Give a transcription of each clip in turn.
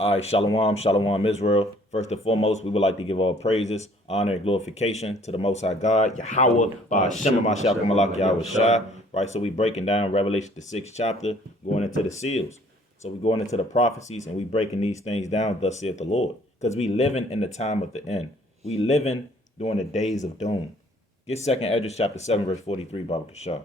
All right, shalom, shalom, Israel. First and foremost, we would like to give all praises, honor, and glorification to the Most High God, Yahweh, by Hashem, Mashiach, Malak, Yahweh Shai. Right, so we breaking down Revelation, the 6th chapter, going into the seals. So we going into the prophecies, and we breaking these things down, thus saith the Lord. Because we living in the time of the end. We living during the days of doom. Get 2nd Esdras chapter 7, verse 43, Baba Kashar.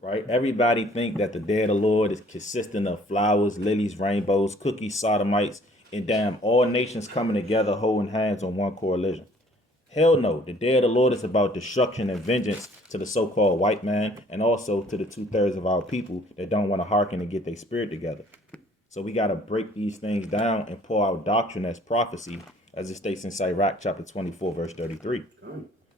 Right? Everybody think that the day of the Lord is consisting of flowers, lilies, rainbows, cookies, sodomites, and damn all nations coming together holding hands on one coalition. Hell no. The day of the Lord is about destruction and vengeance to the so-called white man and also to the 2/3 of our people that don't want to hearken and get their spirit together. So we got to break these things down and pull out doctrine as prophecy, as it states in Sirach chapter 24, verse 33.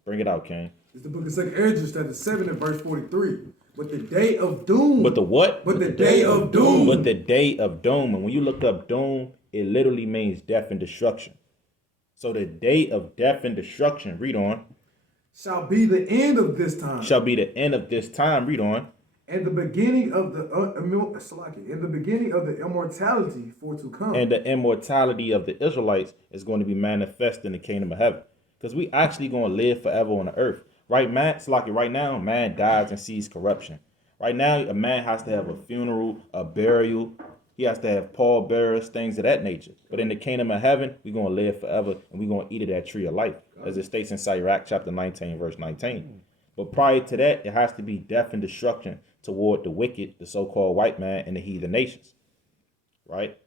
Bring it out, King. It's the book of 2nd Esdras chapter 7 and verse 43. But the day of doom. But the what? But the day of doom. But the day of doom. And when you look up doom, it literally means death and destruction. So the day of death and destruction, read on. Shall be the end of this time. Shall be the end of this time, read on. And the beginning of the immortality for to come. And the immortality of the Israelites is going to be manifest in the kingdom of heaven. Because we actually going to live forever on the earth. Right, man, it's like right now, man dies and sees corruption. Right now, a man has to have a funeral, a burial. He has to have pallbearers, things of that nature. But in the kingdom of heaven, we're going to live forever, and we're going to eat of that tree of life, as it states in Sirach chapter 19, verse 19. But prior to that, it has to be death and destruction toward the wicked, the so-called white man, and the heathen nations. Right?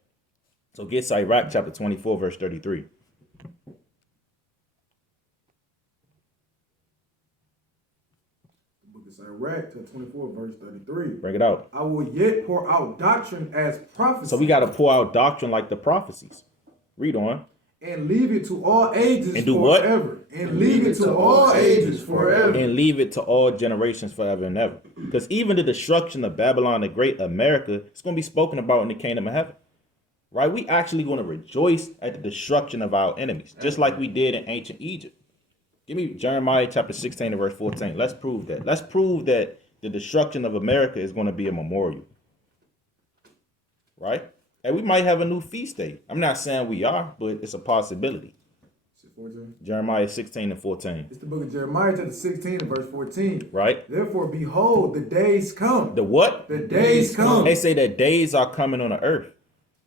So get Sirach chapter 24, verse 33. Sirach chapter 24, verse 33. Bring it out. I will yet pour out doctrine as prophecy. So we got to pour out doctrine like the prophecies. Read on. And leave it to all ages and do forever. What? And leave it to all ages forever. And leave it to all generations forever and ever. Because even the destruction of Babylon the Great, America, it's going to be spoken about in the kingdom of heaven. Right? We actually going to rejoice at the destruction of our enemies, just like we did in ancient Egypt. Give me Jeremiah chapter 16 and verse 14. Let's prove that. Let's prove that the destruction of America is going to be a memorial. Right? And we might have a new feast day. I'm not saying we are, but it's a possibility. 14? Jeremiah 16 and 14. It's the book of Jeremiah chapter 16 and verse 14. Right? Therefore, behold, the days come. The what? The days come. They say that days are coming on the earth.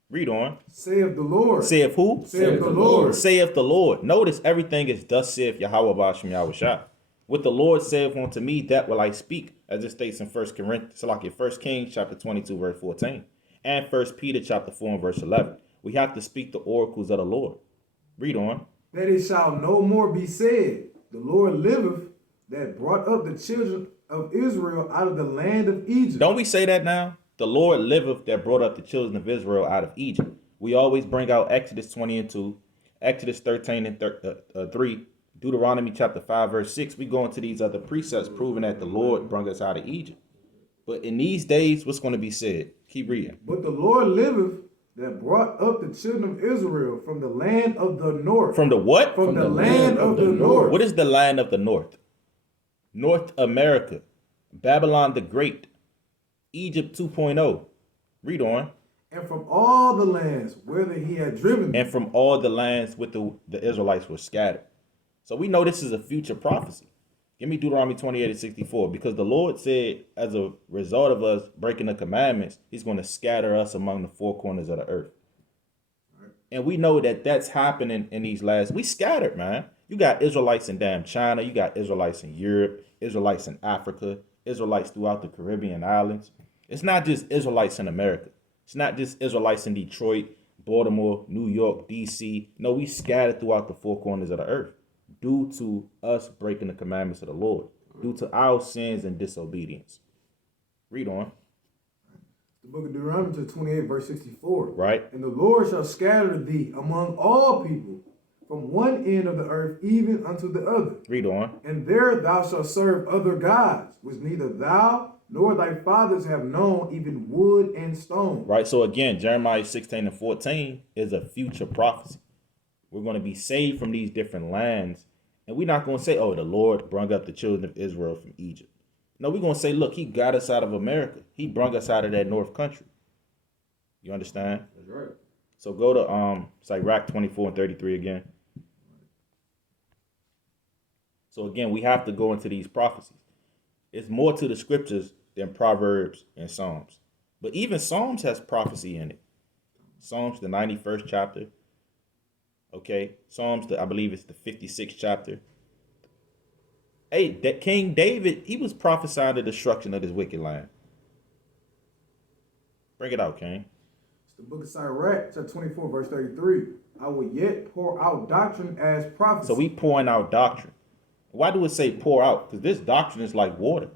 Read on. Saith the Lord. Saith who? Saith the Lord. Saith the Lord. Notice everything is thus saith Yahweh Ba'ashem Yahweh Shai. What the Lord saith unto me, that will I speak, as it states in 1 Kings chapter 22, verse 14. And 1 Peter chapter 4 and verse 11. We have to speak the oracles of the Lord. Read on. That it shall no more be said, the Lord liveth, that brought up the children of Israel out of the land of Egypt. Don't we say that now? The Lord liveth that brought up the children of Israel out of Egypt. We always bring out Exodus 20 and 2, Exodus 13 and 3, Deuteronomy chapter 5, verse 6. We go into these other precepts proving that the Lord brought us out of Egypt. But in these days, what's going to be said? Keep reading. But the Lord liveth that brought up the children of Israel from the land of the north. From the what? From the land of the north. What is the land of the north? North America, Babylon the Great, Egypt 2.0. Read on. And from all the lands whither he had driven. And from all the lands with the Israelites were scattered. So we know this is a future prophecy. Give me Deuteronomy 28 and 64. Because the Lord said, as a result of us breaking the commandments, he's going to scatter us among the four corners of the earth. Right. And we know that that's happening in these last. We scattered, man. You got Israelites in damn China. You got Israelites in Europe. Israelites in Africa. Israelites throughout the Caribbean islands. It's not just Israelites in America. It's not just Israelites in Detroit, Baltimore, New York, D.C. No, we scattered throughout the four corners of the earth due to us breaking the commandments of the Lord, due to our sins and disobedience. Read on. The book of Deuteronomy 28, verse 64. Right. And the Lord shall scatter thee among all people from one end of the earth even unto the other. Read on. And there thou shalt serve other gods, which neither thou nor thy fathers have known, even wood and stone. Right. So again, Jeremiah 16 and 14 is a future prophecy. We're going to be saved from these different lands. And we're not going to say, oh, the Lord brought up the children of Israel from Egypt. No, we're going to say, look, he got us out of America. He brought us out of that North country. You understand? That's right. So go to Sirach 24 and 33 again. So again, we have to go into these prophecies. It's more to the scriptures than Proverbs and Psalms. But even Psalms has prophecy in it. Psalms, the 91st chapter. Okay. Psalms, I believe it's the 56th chapter. Hey, that King David, he was prophesying the destruction of this wicked land. Bring it out, King. It's the book of Sirach, chapter 24, verse 33. I will yet pour out doctrine as prophecy. So we pouring out doctrine. Why do it say pour out? Because this doctrine is like water.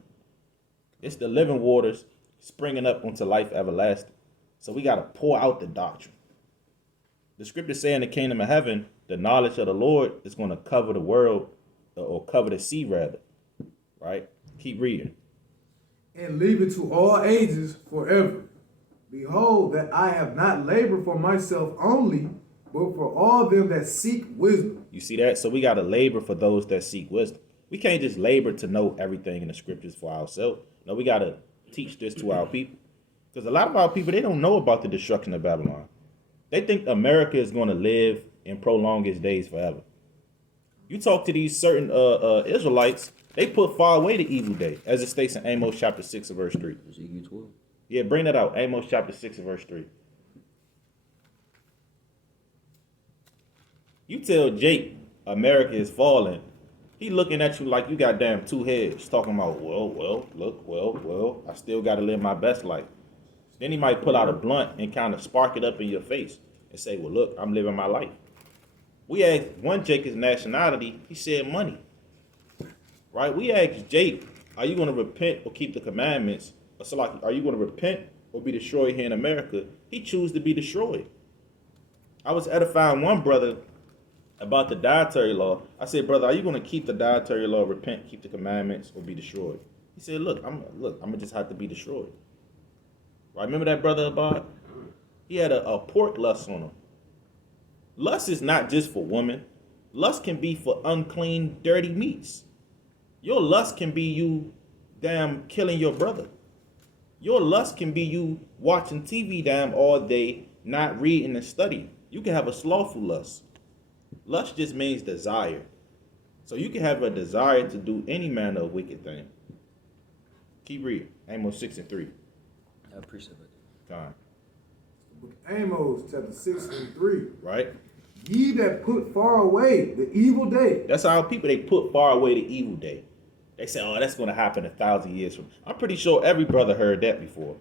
It's the living waters springing up onto life everlasting. So we got to pour out the doctrine. The scriptures say in the kingdom of heaven, the knowledge of the Lord is going to cover the world, or cover the sea rather. Right? Keep reading. And leave it to all ages forever. Behold, that I have not labored for myself only, but for all them that seek wisdom. You see that? So we got to labor for those that seek wisdom. We can't just labor to know everything in the scriptures for ourselves. No, we got to teach this to our people. Because a lot of our people, they don't know about the destruction of Babylon. They think America is going to live and prolong its days forever. You talk to these certain Israelites, they put far away the evil day, as it states in Amos chapter 6 and verse 3. Ezekiel 12. Yeah, bring that out. Amos chapter 6 and verse 3. You tell Jake America is falling, he looking at you like you got damn two heads, talking about, well, I still got to live my best life. Then he might pull out a blunt and kind of spark it up in your face and say, well, look, I'm living my life. We asked one Jake his nationality, he said money. Right? We asked Jake, are you going to repent or keep the commandments? So like, are you going to repent or be destroyed here in America? He chose to be destroyed. I was edifying one brother about the dietary law. I said, brother, are you going to keep the dietary law, repent, keep the commandments, or be destroyed? He said, I'm gonna just have to be destroyed. Right? Remember that brother about? He had a pork lust on him. Lust is not just for women. Lust can be for unclean, dirty meats. Your lust can be you damn killing your brother. Your lust can be you watching TV damn all day, not reading and studying. You can have a slothful lust. Lust just means desire. So you can have a desire to do any manner of wicked thing. Keep reading. Amos 6 and 3. I appreciate it. Time. The book of Amos, chapter 6 and 3. Right? Ye that put far away the evil day. That's how people, they put far away the evil day. They say, oh, that's going to happen 1,000 years from. I'm pretty sure every brother heard that before.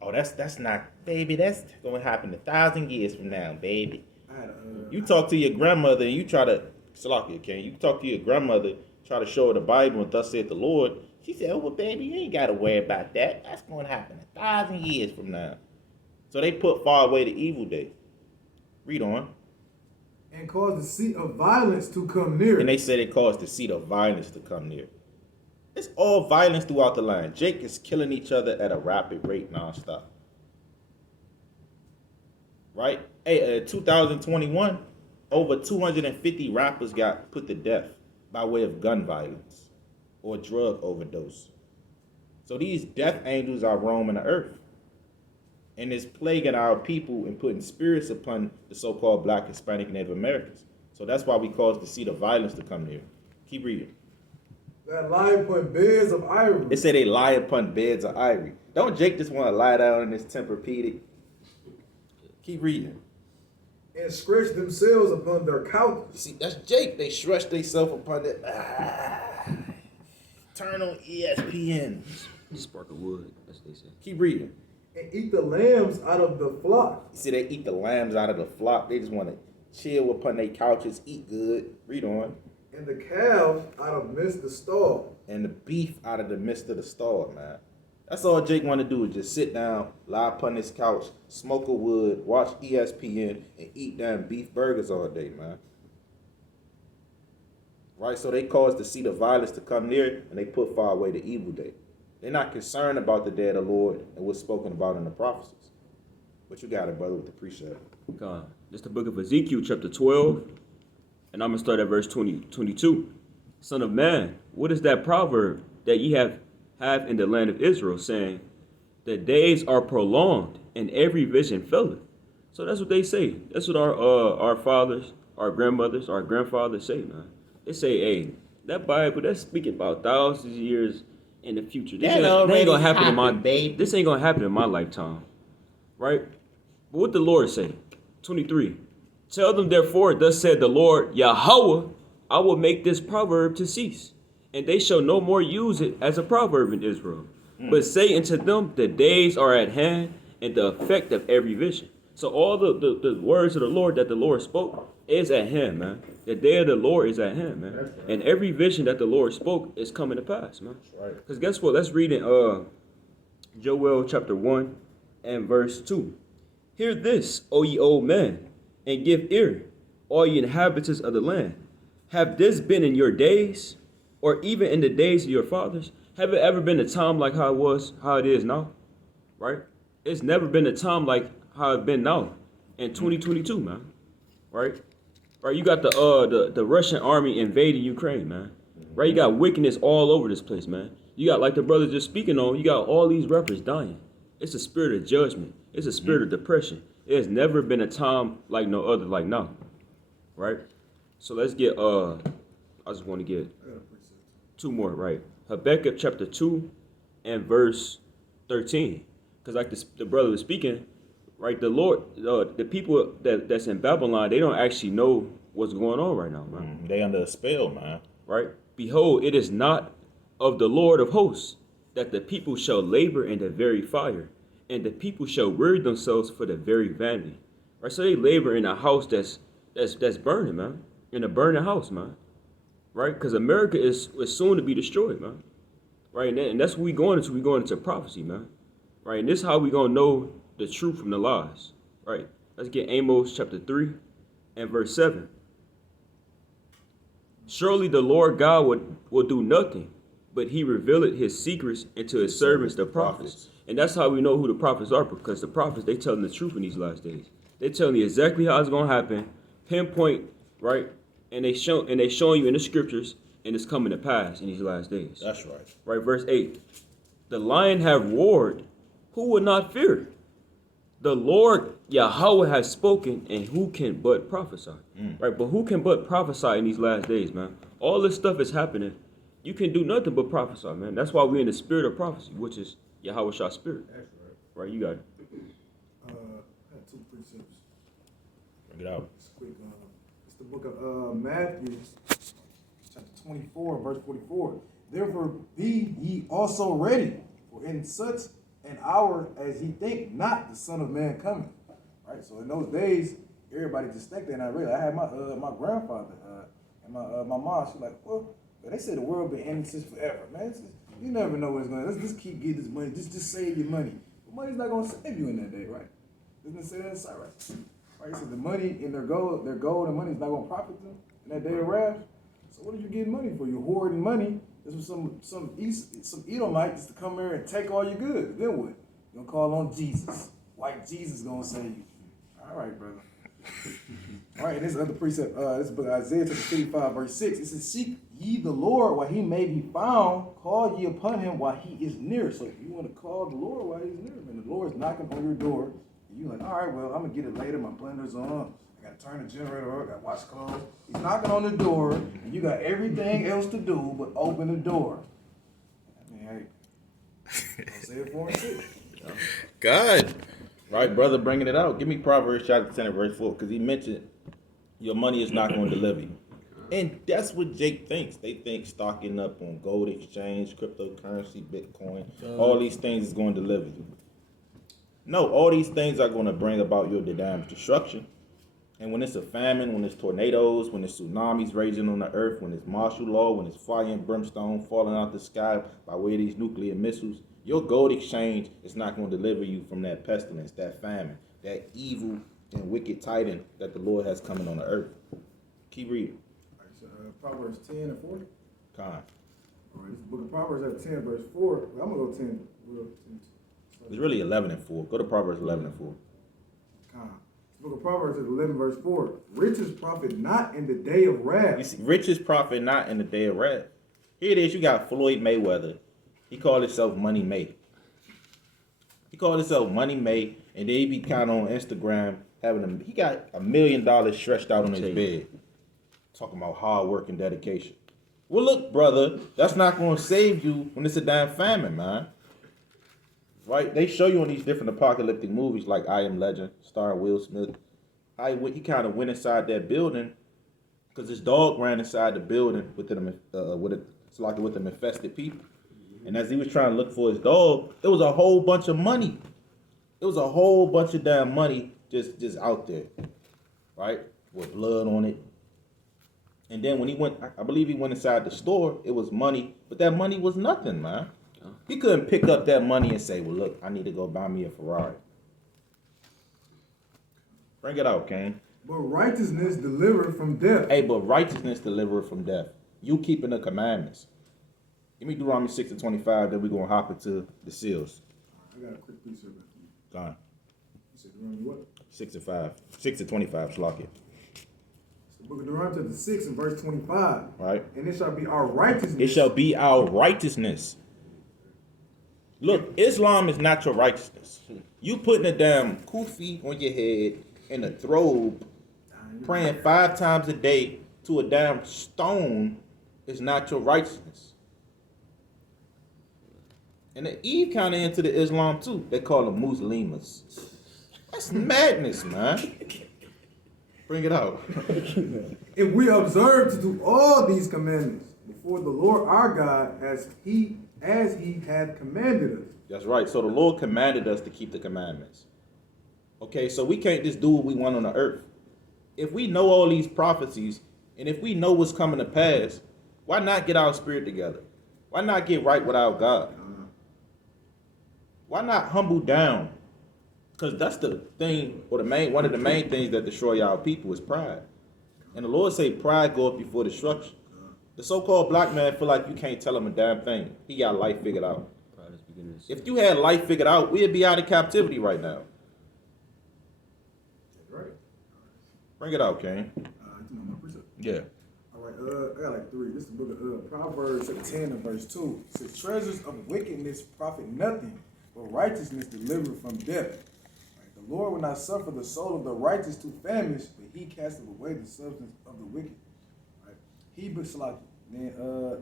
Oh, that's not, baby, that's going to happen 1,000 years from now, baby. You talk to your grandmother and you try to, Salakia, King, you talk to your grandmother, try to show her the Bible and thus saith the Lord. She said, oh, well, baby, you ain't got to worry about that. That's going to happen 1,000 years from now. So they put far away the evil day. Read on. And cause the seat of violence to come near. And they said it caused the seat of violence to come near. It's all violence throughout the land. Jake is killing each other at a rapid rate nonstop. Right? Hey, 2021, over 250 rappers got put to death by way of gun violence or drug overdose. So these death angels are roaming the earth. And it's plaguing our people and putting spirits upon the so-called Black, Hispanic, Native Americans. So that's why we cause the seat of violence to come near. Keep reading. That lie upon beds of ivory. It said they lie upon beds of ivory. Don't Jake just want to lie down in his Tempur-Pedic? Keep reading. And stretch themselves upon their couches. See, that's Jake. They stretch themselves upon it. Turn on ESPN. Spark of wood, as they say. Keep reading. And eat the lambs out of the flock. You see, they eat the lambs out of the flock. They just want to chill upon their couches, eat good. Read on. And the calves out of midst the stall. And the beef out of the midst of the stall, man. That's all Jake want to do is just sit down, lie upon his couch, smoke a wood, watch ESPN, and eat damn beef burgers all day, man. Right? So they cause the seat of violence to come near, and they put far away the evil day. They're not concerned about the day of the Lord and what's spoken about in the prophecies. But you got it, brother, with the precept. God. This is the book of Ezekiel, chapter 12. And I'm going to start at verse 22. Son of man, what is that proverb that ye have in the land of Israel, saying, the days are prolonged, and every vision faileth. So that's what they say. That's what our fathers, our grandmothers, our grandfathers say, man. They say, hey, that Bible, that's speaking about thousands of years in the future. This ain't gonna happen in my baby. this ain't gonna happen in my lifetime. Right? But what the Lord say? 23. Tell them therefore, thus said the Lord Yahweh, I will make this proverb to cease, and they shall no more use it as a proverb in Israel. But say unto them, the days are at hand, and the effect of every vision. So all the words of the Lord that the Lord spoke is at hand, man. The day of the Lord is at hand, man. Right. And every vision that the Lord spoke is coming to pass, man. Right. Because guess what? Let's read in Joel chapter 1 and verse 2. Hear this, O ye old men, and give ear, all ye inhabitants of the land. Have this been in your days, or even in the days of your fathers? Have it ever been a time like how it is now? Right? It's never been a time like how it's been now in 2022, man. Right? Right? You got the Russian army invading Ukraine, man. Right? You got wickedness all over this place, man. You got, like the brother just speaking on, you got all these rappers dying. It's a spirit of judgment. It's a spirit of depression. It has never been a time like no other like now. Right? So let's get I just want to get two more, right? Habakkuk chapter 2 and verse 13. Because like the brother was speaking, right, the Lord, the people that's in Babylon, they don't actually know what's going on right now, man. They under a spell, man. Right? Behold, it is not of the Lord of hosts that the people shall labor in the very fire, and the people shall weary themselves for the very vanity. Right? So they labor in a house that's burning, man. In a burning house, man. Right? Because America is soon to be destroyed, man. Right? And that's what we going into. We going into prophecy, man. Right? And this is how we gonna know the truth from the lies. Right? Let's get Amos chapter 3 and verse 7. Surely the Lord God will do nothing, but he revealeth his secrets into his servants, the prophets. And that's how we know who the prophets are, because the prophets, they telling the truth in these last days. They telling you exactly how it's gonna happen, pinpoint, right? And they showing you in the scriptures, and it's coming to pass in these last days. That's right. Right, verse 8. The lion have roared, who would not fear? The Lord Yahweh has spoken, and who can but prophesy? Right, but who can but prophesy in these last days, man? All this stuff is happening. You can do nothing but prophesy, man. That's why we're in the spirit of prophecy, which is Yahweh Shah spirit. That's right. Right, you got it. I had two precepts. Bring it out. It's quick. It's the book of Matthew, chapter 24, verse 44. Therefore be ye also ready, for in such an hour as ye think not, the Son of Man cometh. Right. So in those days, everybody just think that. And I had my grandfather and my mom. She like, well, they say the world been ending since forever, man. You never know what's going to. Let's just keep getting this money. Just save your money. The money's not going to save you in that day, right? Doesn't it say that inside, right? Right. So the money in their gold and money is not going to profit them in that day of wrath. So what are you getting money for? You're hoarding money. This was some Edomites to come here and take all your goods. Then what? You're going to call on Jesus. White Jesus going to save you. All right, brother. All right, and this other precept, this book Isaiah chapter 55, verse 6. It says, seek ye the Lord while he may be found, call ye upon him while he is near. So if you want to call the Lord while he's near, and the Lord's knocking on your door, and you're like, all right, well, I'm going to get it later. My blender's on. I got to turn the generator on. I got to wash clothes. He's knocking on the door, and you got everything else to do but open the door. I mean, hey, I'll say it for him too. God. Right, brother, bringing it out. Give me Proverbs chapter 10 and verse 4, because he mentioned your money is not going to deliver you. And that's what Jake thinks. They think stocking up on gold exchange, cryptocurrency, Bitcoin, all these things is going to deliver you. No, all these things are going to bring about your damn destruction. And when it's a famine, when it's tornadoes, when it's tsunamis raging on the earth, when it's martial law, when it's fire and brimstone falling out the sky by way of these nuclear missiles, your gold exchange is not going to deliver you from that pestilence, that famine, that evil and wicked titan that the Lord has coming on the earth. Keep reading. All right, so, Proverbs 10 and 4. Con. All right, this book of Proverbs at 10, verse 4. I'm going to go 10. It's really 11 and 4. Go to Proverbs 11 and 4. Con. This book of Proverbs is 11, verse 4. Riches profit not in the day of wrath. You see, riches profit not in the day of wrath. Here it is. You got Floyd Mayweather. He called himself Money May. He called himself Money May, And then he be kind of on Instagram he got $1 million stretched out on his bed, talking about hard work and dedication. Well, look, brother, that's not going to save you when it's a damn famine, man. Right? They show you in these different apocalyptic movies like I Am Legend, starring Will Smith. He kind of went inside that building because his dog ran inside the building with them infested people. And as he was trying to look for his dog, it was a whole bunch of money. It was a whole bunch of damn money just out there, right? With blood on it. And then when he went, I believe he went inside the store, it was money, but that money was nothing, man. He couldn't pick up that money and say, well, look, I need to go buy me a Ferrari. Bring it out, Kane. But righteousness delivered from death. Hey, but righteousness delivered from death. You keeping the commandments. Give me Deuteronomy 6:25, then we're going to hop into the seals. I got a quick precept after you. Go on. You said Deuteronomy what? 6:25, Shlokia. It's the book of Deuteronomy chapter 6 and verse 25. Right. And it shall be our righteousness. It shall be our righteousness. Look, Islam is not your righteousness. You putting a damn kufi on your head and a throbe, praying 5 times a day to a damn stone is not your righteousness. And the Eve kind of into the Islam too. They call them Muslims. That's madness, man. Bring it out. If we observe to do all these commandments before the Lord our God as he hath commanded us. That's right. So the Lord commanded us to keep the commandments. Okay, so we can't just do what we want on the earth. If we know all these prophecies, and if we know what's coming to pass, why not get our spirit together? Why not get right with our God? Why not humble down? Because that's the thing, or one of the main things that destroy our people is pride. And the Lord say pride goeth before destruction. The so-called black man feel like you can't tell him a damn thing. He got life figured out. If you had life figured out, we'd be out of captivity right now. That's right. Bring it out, Kane. You know my precept. Yeah. All right, I got like 3. This is the book of Proverbs chapter 10 and verse 2. It says, treasures of wickedness profit nothing, but righteousness delivered from death. Right, the Lord will not suffer the soul of the righteous to famish, but he casteth away the substance of the wicked. Right. Hebrews like then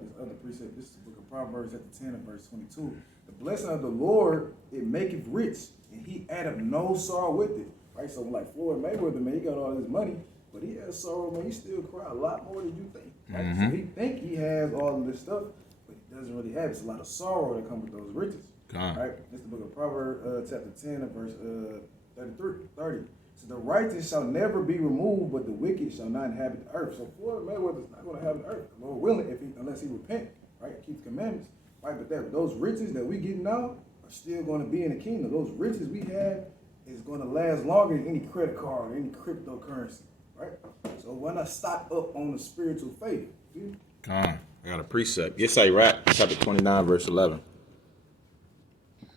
this other precept, this is the book of Proverbs chapter 10 and verse 22. The blessing of the Lord, it maketh rich, and he addeth no sorrow with it. Right? So like Floyd Mayweather, man, he got all this money, but he has sorrow, man. He still cry a lot more than you think. Right? Mm-hmm. So he think he has all of this stuff, but he doesn't really have it. It's a lot of sorrow that comes with those riches. Right? This is the book of Proverbs chapter 10 and verse 30. So the righteous shall never be removed, but the wicked shall not inhabit the earth. So Floyd Mayweather's not going to have the earth, the Lord willing, unless he repent, right? Keep the commandments. Right, but those riches that we get now are still going to be in the kingdom. Those riches we have is going to last longer than any credit card or any cryptocurrency, right? So why not stock up on the spiritual faith? See? Come on. I got a precept. Yes, I rap. Chapter 29, verse 11. It's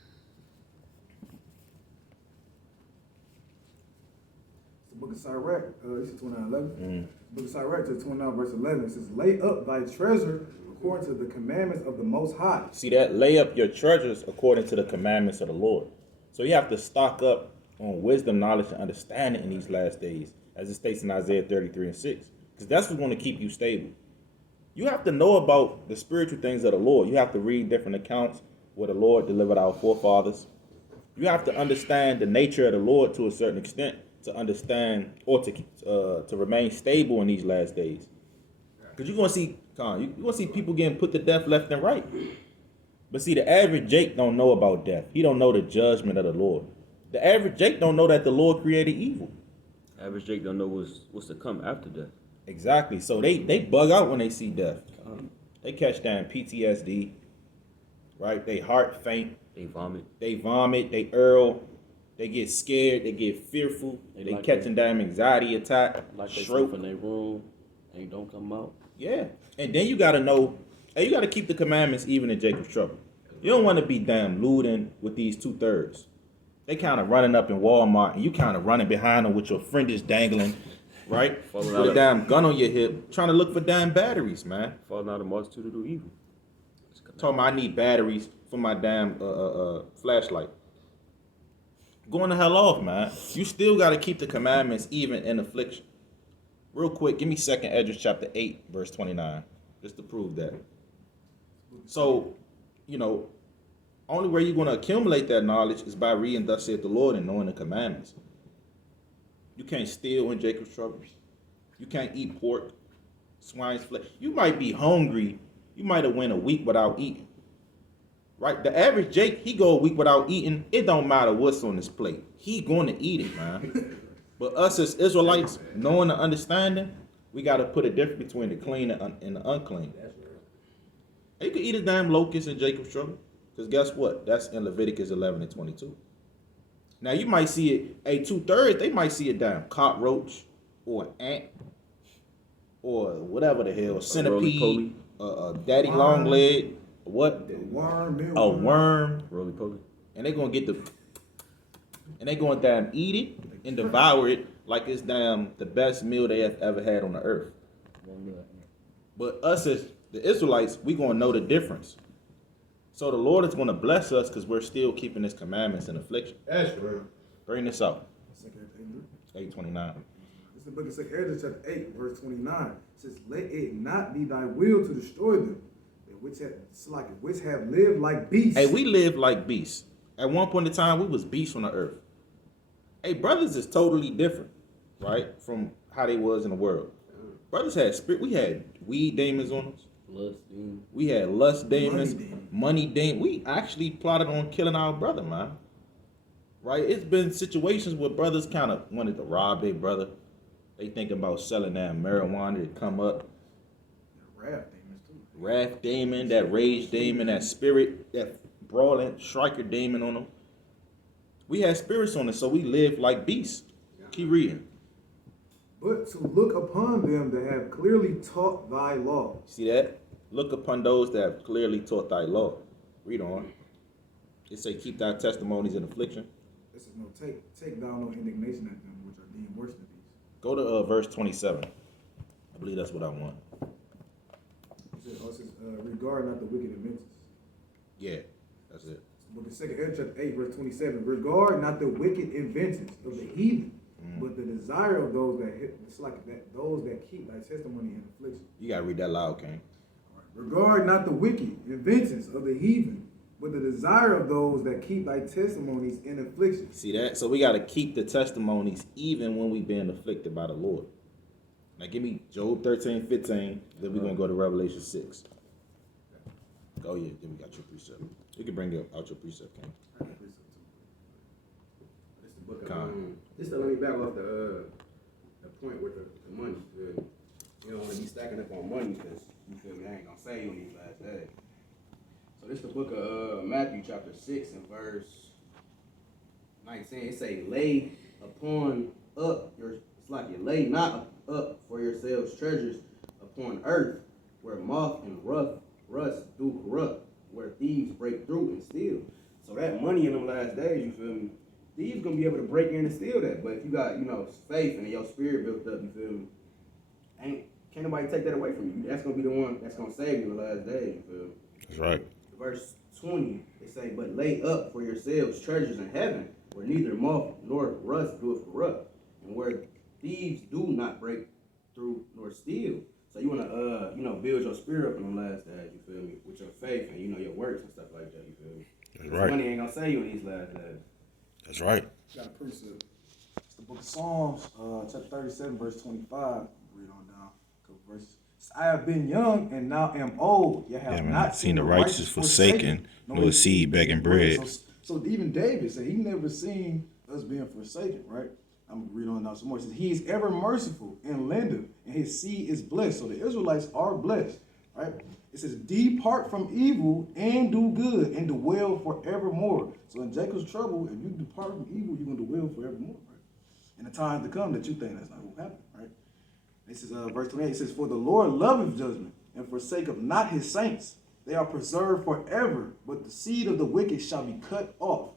the book of Sirach, this is 29:11. The book of Sirach, chapter 29, verse 11. It says, lay up thy treasure according to the commandments of the Most High. See that? Lay up your treasures according to the commandments of the Lord. So you have to stock up on wisdom, knowledge, and understanding in these last days, as it states in Isaiah 33 and 6. Because that's what's going to keep you stable. You have to know about the spiritual things of the Lord. You have to read different accounts where the Lord delivered our forefathers. You have to understand the nature of the Lord to a certain extent to understand or to remain stable in these last days. Because you're going to see, you're going to see people getting put to death left and right. But see, the average Jake don't know about death. He don't know the judgment of the Lord. The average Jake don't know that the Lord created evil. Average Jake don't know what's to come after death. Exactly. So they bug out when they see death. They catch down PTSD, right? They heart faint. They vomit. They earl. They get scared. They get fearful. They like catching down anxiety attack. Like they stroke in their room and don't come out. Yeah. And then you got to know, you got to keep the commandments even in Jacob's trouble. You don't want to be damn looting with these 2/3. They kind of running up in Walmart and you kind of running behind them with your fringes dangling, right? With a damn gun on your hip, trying to look for damn batteries, man. Falling out of multitude to do evil. Talking about I need batteries for my damn flashlight. Going the hell off, man. You still got to keep the commandments even in affliction. Real quick, give me 2nd Esdras chapter 8, verse 29, just to prove that. So, you know, only way you're going to accumulate that knowledge is by reading thus saith the Lord and knowing the commandments. You can't steal in Jacob's trouble. You can't eat pork, swine's flesh. You might be hungry. You might have went a week without eating. Right? The average Jake, he go a week without eating. It don't matter what's on his plate. He going to eat it, man. But us as Israelites, knowing and understanding, we got to put a difference between the clean and the unclean. You can eat a damn locust in Jacob's trouble. Because guess what? That's in Leviticus 11 and 22. Now you might see it, 2/3, they might see a damn cockroach or an ant or whatever the hell, centipede, daddy long leg, what? The worm, A worm. Roly poly. And they gonna get and they gonna damn eat it and devour it like it's damn the best meal they have ever had on the earth. But us as the Israelites, we gonna know the difference. So the Lord is gonna bless us because we're still keeping His commandments in affliction. That's right. Bring this out. 8:29. 8:29. This is the book of 2 Esdras chapter 8, verse 29. It says, "Let it not be thy will to destroy them, which have lived like beasts." Hey, we live like beasts. At one point in time, we was beasts on the earth. Hey, brothers is totally different, right, from how they was in the world. Brothers had spirit. We had weed demons on us. Lust, demon. We had lust demons, Money money demons. We actually plotted on killing our brother, man. Right? It's been situations where brothers kind of wanted to rob their brother. They thinking about selling that marijuana to come up. Wrath demons too. Wrath demon, that rage demon, that spirit, that brawling striker demon on them. We had spirits on us, so we lived like beasts. Keep reading. But to look upon them that have clearly taught thy law. See that? Look upon those that have clearly taught thy law. Read on. It say, keep thy testimonies in affliction. This is no take down no indignation at them, which are deemed worse than these. Go to verse 27. I believe that's what I want. It says, regard not the wicked inventions. Yeah, that's it. Book of 2 Esdras chapter 8, verse 27. Regard not the wicked inventions of the heathen, but the desire of those that keep thy testimony in affliction. You gotta read that loud, King. Regard not the wicked inventions of the heathen, but the desire of those that keep thy testimonies in affliction. See that? So we gotta keep the testimonies even when we being afflicted by the Lord. Now give me Job 13:15. Then we're gonna go to Revelation 6. Oh yeah, then we got your precept. You can bring out your precept, King. This the book of Con. this to let me back off the point with the money. You don't want to be stacking up on money because you feel me, I ain't gonna save you on these last days. So this the book of Matthew chapter 6 and verse 19. It say, lay upon up your, it's like you lay not up for yourselves treasures upon earth, where moth and rust do corrupt, where thieves break through and steal. So that money in them last days, you feel me, thieves gonna be able to break in and steal that. But if you got, faith and your spirit built up, you feel me, can't nobody take that away from you. That's gonna be the one that's gonna save you in the last days, you feel me. That's right. Verse 20, they say, but lay up for yourselves treasures in heaven, where neither moth nor rust doeth corrupt, and where thieves do not break through nor steal. So you wanna build your spirit up in the last days, you feel me, with your faith and your works and stuff like that, you feel me. That's right. Money ain't gonna save you in these last days. That's right. Got a precept. It's the book of Psalms, chapter 37, verse 25. Read on down a couple verses. I have been young and now am old, yet have not seen the righteous forsaken, nor his seed begging bread. So even David said he never seen us being forsaken, right? I'm going to read on now some more. It says, he is ever merciful and lender, and his seed is blessed. So the Israelites are blessed, right? It says, depart from evil and do good and dwell forevermore. So in Jacob's trouble, if you depart from evil, you're going to dwell forevermore, right? In the times to come that you think that's not going to happen, right? This is verse 28. It says, for the Lord loveth judgment and forsaketh not his saints. They are preserved forever, but the seed of the wicked shall be cut off.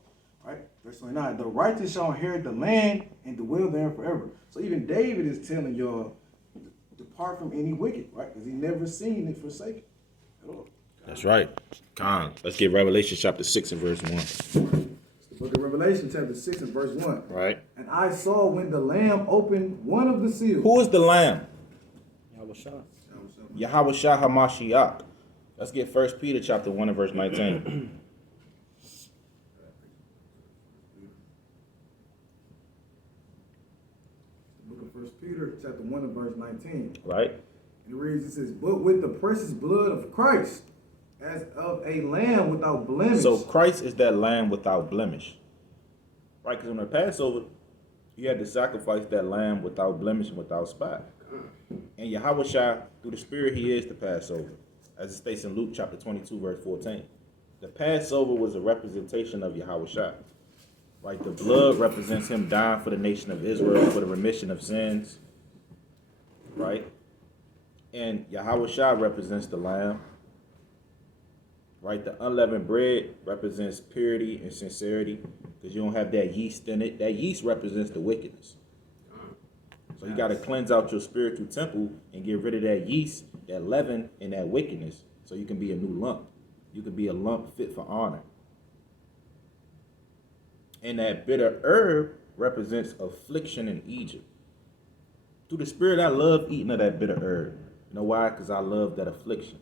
Right? Verse 29. The righteous shall inherit the land and dwell there forever. So even David is telling y'all, depart from any wicked, right? Because he never seen it forsaken at all. That's right. Con. Let's get Revelation chapter 6 and verse 1. It's the Book of Revelation, chapter 6 and verse 1. Right. And I saw when the Lamb opened one of the seals. Who is the Lamb? Yahweh Shah. Yahweh Shah HaMashiach. Let's get 1 Peter chapter 1 and verse 19. Book of 1 Peter, chapter 1 and verse 19. Right? It reads, it says, but with the precious blood of Christ, as of a lamb without blemish. So Christ is that lamb without blemish. Right? Because on the Passover, you had to sacrifice that lamb without blemish and without spot. And Yahweh Shah, through the Spirit, he is the Passover. As it states in Luke chapter 22, verse 14. The Passover was a representation of Yahweh Shah. Right? The blood represents him dying for the nation of Israel for the remission of sins. Right? And Yahweh Shah represents the lamb. Right? The unleavened bread represents purity and sincerity because you don't have that yeast in it. That yeast represents the wickedness. So you got to cleanse out your spiritual temple and get rid of that yeast, that leaven, and that wickedness so you can be a new lump. You can be a lump fit for honor. And that bitter herb represents affliction in Egypt. Through the Spirit, I love eating of that bitter herb. You know why? Because I love that affliction.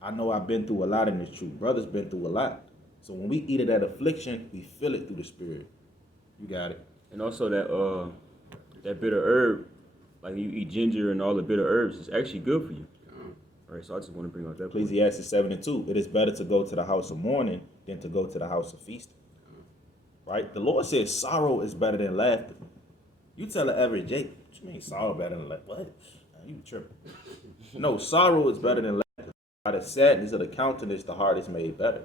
I know I've been through a lot in this truth. Brother's been through a lot. So when we eat of that affliction, we feel it through the Spirit. You got it. And also that bitter herb, like you eat ginger and all the bitter herbs, is actually good for you. All right, so I just want to bring out that point. Ecclesiastes 7 and 2. It is better to go to the house of mourning than to go to the house of feasting. Right? The Lord says sorrow is better than laughter. You tell the average Jake, what you mean sorrow better than laughter? What? You tripping. No, sorrow is better than laughter. By the sadness of the countenance, the heart is made better.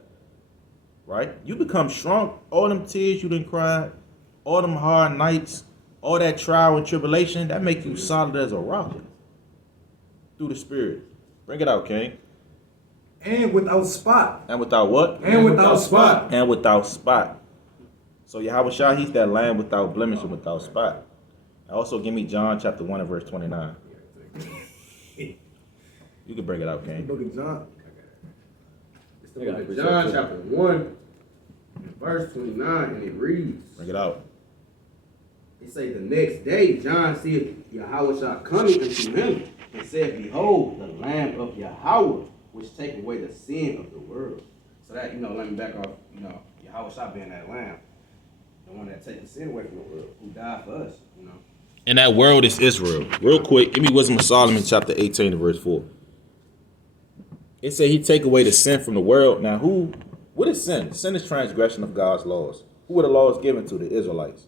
Right? You become strong. All them tears you done cried, all them hard nights, all that trial and tribulation, that make you solid as a rock. Through the Spirit. Bring it out, King. And without spot. And without what? And without spot. And without spot. So Yahweh Shah, he's that lamb without blemish and without spot. Also, give me John chapter 1 and verse 29. You can bring it out, The King. book of John. It's the book of John, chapter 1, verse 29, and it reads. Bring it out. It say, the next day John seeth Yahweh Shah coming unto him, and said, behold, the Lamb of Yahweh, which take away the sin of the world. So that, let me back off, Yahweh Shah being that Lamb, the one that takes the sin away from the world, who died for us, And that world is Israel. Real quick, give me Wisdom of Solomon chapter 18 and verse 4. It said he take away the sin from the world. Now what is sin? Sin is transgression of God's laws. Who were the laws given to? The Israelites.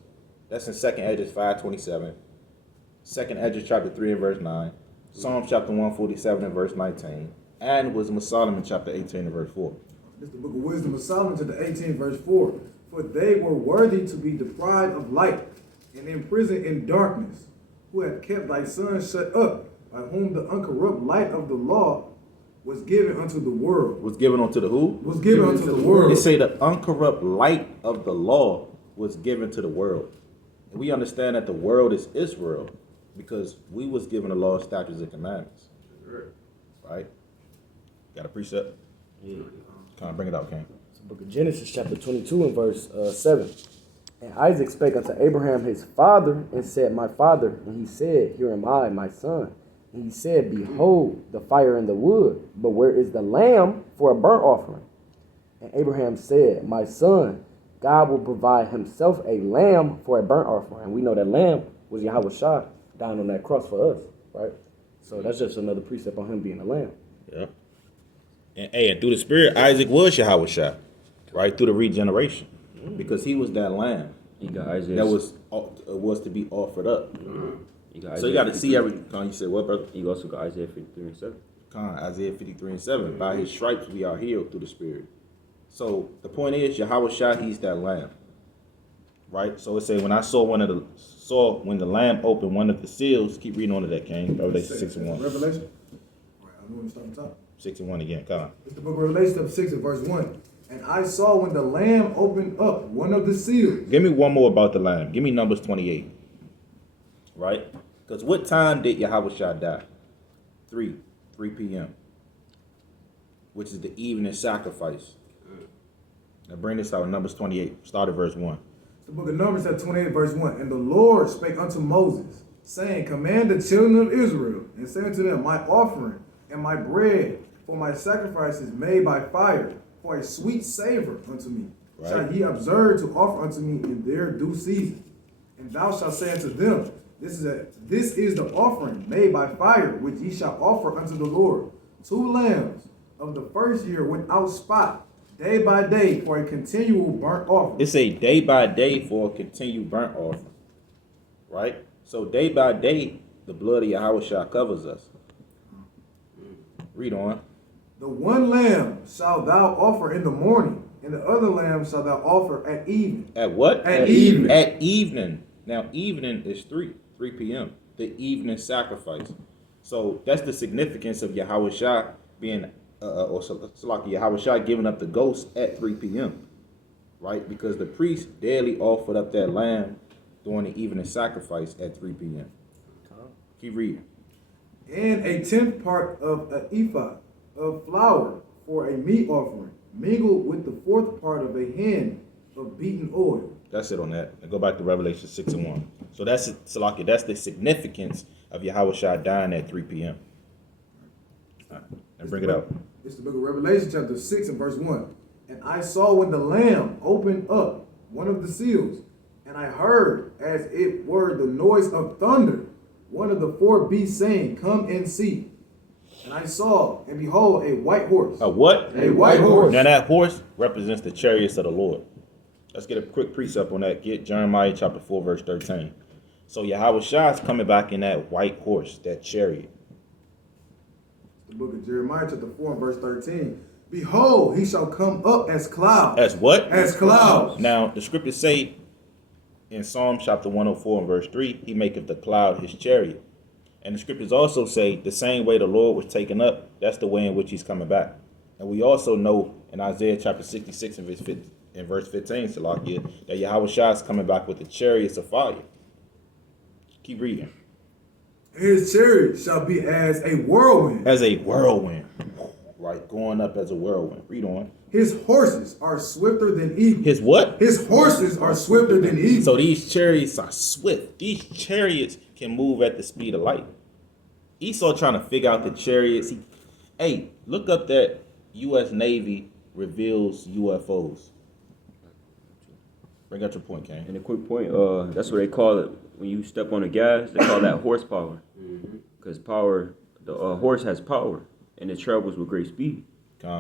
That's in 2nd Esdras 5:27. 2nd Esdras chapter 3 and verse 9. Psalms chapter 147 and verse 19. And Wisdom of Solomon chapter 18 and verse 4. This is the book of Wisdom of Solomon, chapter 18, verse 4. For they were worthy to be deprived of light and imprisoned in darkness, who had kept thy son shut up, by whom the uncorrupt light of the law was given unto the world. Was given unto the who? Was given unto the world. It say the uncorrupt light of the law was given to the world. And we understand that the world is Israel because we was given the law, statutes, and commandments. Right? Got a precept? Yeah. Kind of bring it out, King. It's the book of Genesis, chapter 22 and verse 7. And Isaac spake unto Abraham his father, and said, my father. And he said, here am I, my son. And he said, behold, the fire and the wood, but where is the lamb for a burnt offering? And Abraham said, my son, God will provide himself a lamb for a burnt offering. And we know that lamb was Yahweh Shah dying on that cross for us, right? So that's just another precept on him being a lamb. Yeah. And through the Spirit, Isaac was Yahweh Shah, right? Through the regeneration. Because he was that lamb You got Isaiah. that was to be offered up. You got So you got to see everything. You said what, brother? You also got Isaiah 53 and 7. Isaiah 53 and 7. By his stripes we are healed through the Spirit. So the point is, Yahweh Shah, he's that lamb. Right? So it say, when the lamb opened one of the seals, keep reading on to that, King. Revelation 6 and 1. Revelation. All right, I'm going to start on top. 6 and 1 again, come on. It's the book of Revelation, chapter 6 and verse 1. And I saw when the Lamb opened up one of the seals. Give me one more about the lamb. Give me Numbers 28. Right? Because what time did Yahweh Shah die? 3 p.m. Which is the evening sacrifice. Now bring this out. Numbers 28. Start at verse 1. The book of Numbers chapter 28 verse 1. And the Lord spake unto Moses, saying, Command the children of Israel, and say unto them, My offering and my bread for my sacrifices made by fire, for a sweet savor unto me, Right. shall ye observe to offer unto me in their due season. And thou shalt say unto them, This is the offering made by fire, which ye shall offer unto the Lord. 2 lambs of the first year without spot, day by day, for a continual burnt offering. It's a day by day for a continued burnt offering. Right? So day by day, the blood of Yahweh covers us. Read on. The 1 lamb shalt thou offer in the morning, and the other lamb shalt thou offer at evening. At what? At evening. At evening. Now, evening is 3 p.m. The evening sacrifice. So that's the significance of Yahweh Shai being, or Salaki Yahweh Shai giving up the ghost at 3 p.m. Right? Because the priest daily offered up that lamb during the evening sacrifice at 3 p.m. Keep reading. And a 10th part of an ephah of flour for a meat offering, mingled with the 4th part of a hin of beaten oil. That's it on that. And go back to Revelation 6 and 1. So that's Salaki. That's the significance of Yahweh Shai dying at 3 p.m. All right, and bring it out. It's the book of Revelation chapter 6 and verse 1. And I saw when the Lamb opened up one of the seals, and I heard as it were the noise of thunder, one of the 4 beasts saying, Come and see. And I saw, and behold, a white horse. A what? A white horse. Now that horse represents the chariots of the Lord. Let's get a quick precept on that. Get Jeremiah chapter 4, verse 13. So Yahweh Shai is coming back in that white horse, that chariot. The book of Jeremiah chapter 4 and verse 13. Behold, he shall come up as clouds. As what? As clouds. Now, the scriptures say in Psalm chapter 104 and verse 3, he maketh the cloud his chariot. And the scriptures also say the same way the Lord was taken up, that's the way in which he's coming back. And we also know in Isaiah chapter 66 and verse 15, Salakia, that Yahweh Shai is coming back with the chariots of fire. Keep reading. His chariot shall be as a whirlwind. As a whirlwind. Right, going up as a whirlwind. Read on. His horses are swifter than eagles. His what? His horses are swifter than eagles. So these chariots are swift. These chariots can move at the speed of light. Esau trying to figure out the chariots. Hey, look up that U.S. Navy reveals UFOs. Bring out your point, Kane. And a quick point, that's what they call it when you step on the gas. They call that horsepower, because the horse has power and it travels with great speed.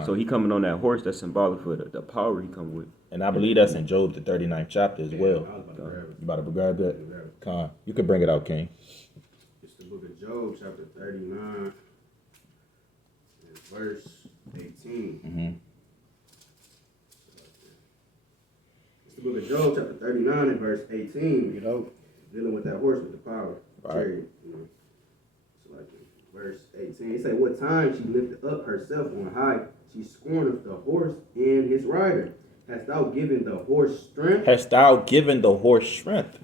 So he coming on that horse. That's symbolic for the power he come with. And I believe that's in Job, the 39th chapter as well. I was about to grab it. You about to grab that? Con, you can bring it out, King. It's the book of Job, chapter 39, and verse 18. Mm-hmm. It's the book of Job, chapter 39, and verse 18. You know, Dealing with that horse with the power. Right. Chariot, you know. So like verse 18, it say, What time she lifted up herself on high, she scorneth the horse and his rider. Hast thou given the horse strength? Hast thou given the horse strength?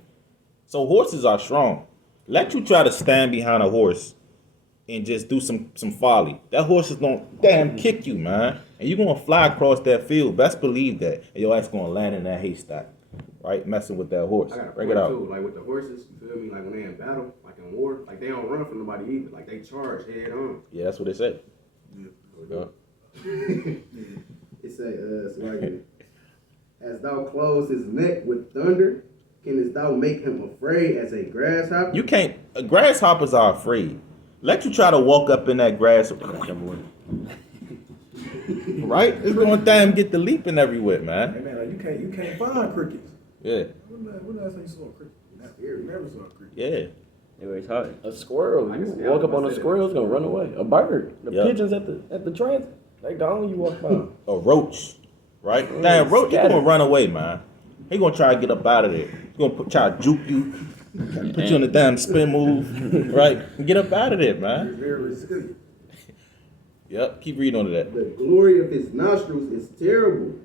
So horses are strong. Let you try to stand behind a horse and just do some folly. That horse is gonna damn kick you, man. And you're gonna fly across that field. Best believe that. And your ass gonna land in that haystack. Right? Messing with that horse. I got a Bring point it out. too. Like with the horses, you feel me? Like when they in battle, like in war, like they don't run from nobody either. Like they charge head on. Yeah, that's what they say. Yeah. It say, it's like, As thou close his neck with thunder, canst thou make him afraid as a grasshopper? You can't. Grasshoppers are afraid. Let you try to walk up in that grass. Right? It's going to get the leaping everywhere, Hey man. man, like you can't find crickets. Yeah. When last time you saw a cricket? That's scary. Never saw a cricket. Yeah. Anyway, it's hot. a squirrel. I You can see walk how up on a I said it. squirrel, it's gonna run away. A bird. The Yep. pigeons at the transit. They gone. You walk by. A roach. Right? Damn, roach, he scattered. going to run away, man. He going to try to get up out of there. He going to try to juke you. Put you on the damn spin move. Right? And get up out of there, man. It's very resilient. Yep. Keep reading on that. The glory of his nostrils is terrible.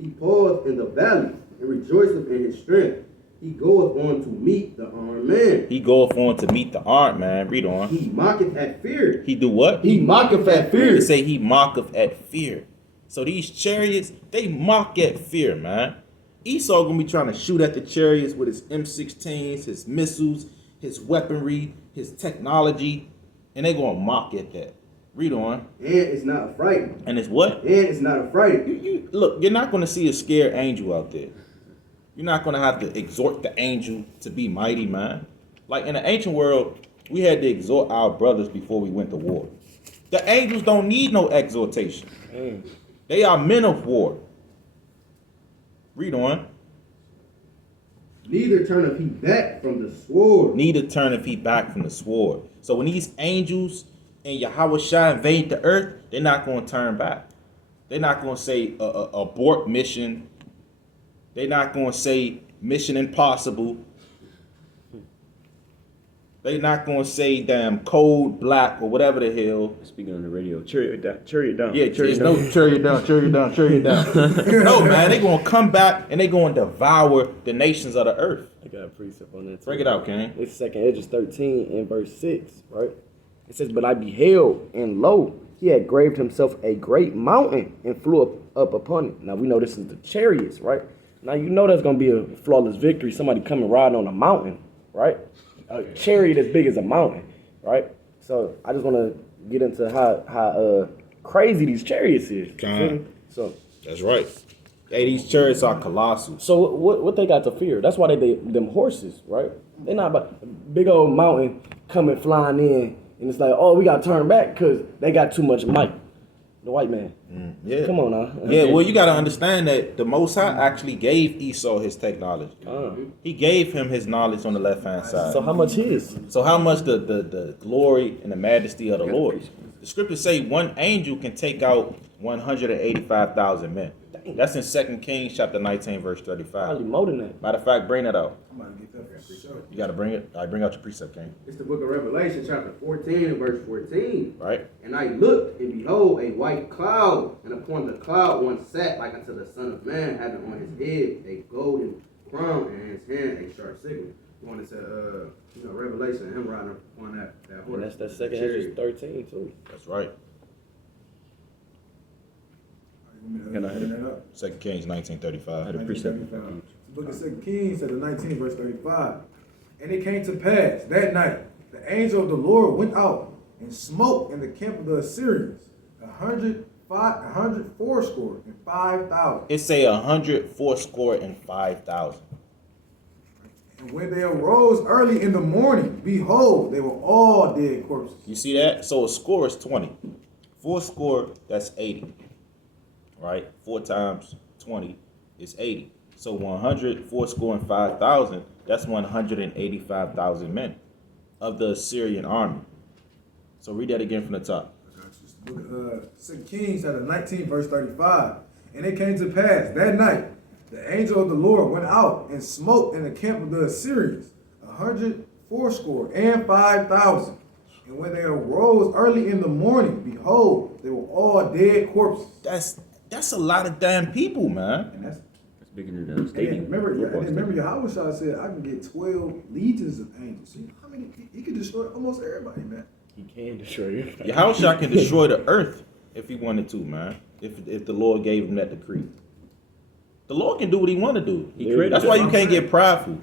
He paused in the valley and rejoiceth in his strength. He goeth on to meet the armed man. He goeth on to meet the armed man. Read on. He mocketh at fear. He do what? He mocketh at They fear. say he mocketh at fear. So these chariots, they mock at fear, man. Esau gonna be trying to shoot at the chariots with his M16s, his missiles, his weaponry, his technology, and they gonna mock at that. Read on. And it's not afraid. And it's what? And it's not afraid. Look, you're not gonna see a scared angel out there. You're not gonna have to exhort the angel to be mighty, man. Like in the ancient world, we had to exhort our brothers before we went to war. The angels don't need no exhortation. They are men of war. Read on. Neither turneth he back from the sword. Neither turneth he back from the sword. So when these angels and Yahweh Shai invade the earth, they're not going to turn back. They're not going to say abort mission. They're not going to say mission impossible. They're not going to say damn code black or whatever the hell. Speaking on the radio, chariot down, chariot down. Yeah, chariot no, down. chariot down, chariot down, chariot down. No, man, they're going to come back and they're going to devour the nations of the earth. I got a precept on that too. Break it out, King. It's 2nd Esdras 13 and verse 6, right? It says, "But I beheld, and lo, he had graved himself a great mountain and flew up upon it." Now we know this is the chariots, right? Now you know there's going to be a flawless victory. Somebody coming riding on a mountain, right? A chariot as big as a mountain, right? So I just want to get into how crazy these chariots is. So That's right. Hey, these chariots are colossal. So what they got to fear? That's why they them horses, right? They're not about big old mountain coming flying in, and it's like, oh, we got to turn back because they got too much might. The white man. Yeah. Come on now. Yeah, well, you got to understand that the Most High actually gave Esau his technology. He gave him his knowledge on the left-hand side. So how much his? So how much the glory and the majesty of the Lord? The scriptures say one angel can take out 185,000 men. That's in 2 Kings chapter 19, verse 35. Probably more than that. Matter of fact, bring that out. I'm about to get that for sure. You got to bring it. I bring out your precept, King. It's the book of Revelation, chapter 14 and verse 14. Right? And I looked, and behold, a white cloud, and upon the cloud one sat like unto the Son of Man, having on his head a golden crown, and in his hand a sharp sickle. Going into Revelation, him riding up on that horse. And that's that 2nd Esdras 13 too. That's right. Can I hit it? that up? 2 Kings 19:35. Had a precept. The book of 2 Kings, chapter 19, verse 35. And it came to pass that night, the angel of the Lord went out and smote in the camp of the Assyrians 100 fourscore and 5,000. It say 100 fourscore and 5,000. And when they arose early in the morning, behold, they were all dead corpses. You see that? So a score is 20. Four score, that's 80. Right? 4 times 20 is 80. So 100 fourscore and 5,000, that's 185,000 men of the Assyrian army. So read that again from the top. The book of 2 Kings, chapter 19, verse 35. And it came to pass that night, the angel of the Lord went out and smote in the camp of the Assyrians 100 fourscore and 5,000. And when they arose early in the morning, behold, they were all dead corpses. That's a lot of damn people, man. And that's Bigger than the and stadium. then Football remember stadium. Yahweh Shah said, I can get 12 legions of angels. So you know how many? He could destroy almost everybody, man. He can destroy you. Yahushua can destroy the earth if he wanted to, man. If the Lord gave him that decree. The Lord can do what he want to do. He created That's why it. you can't get prideful.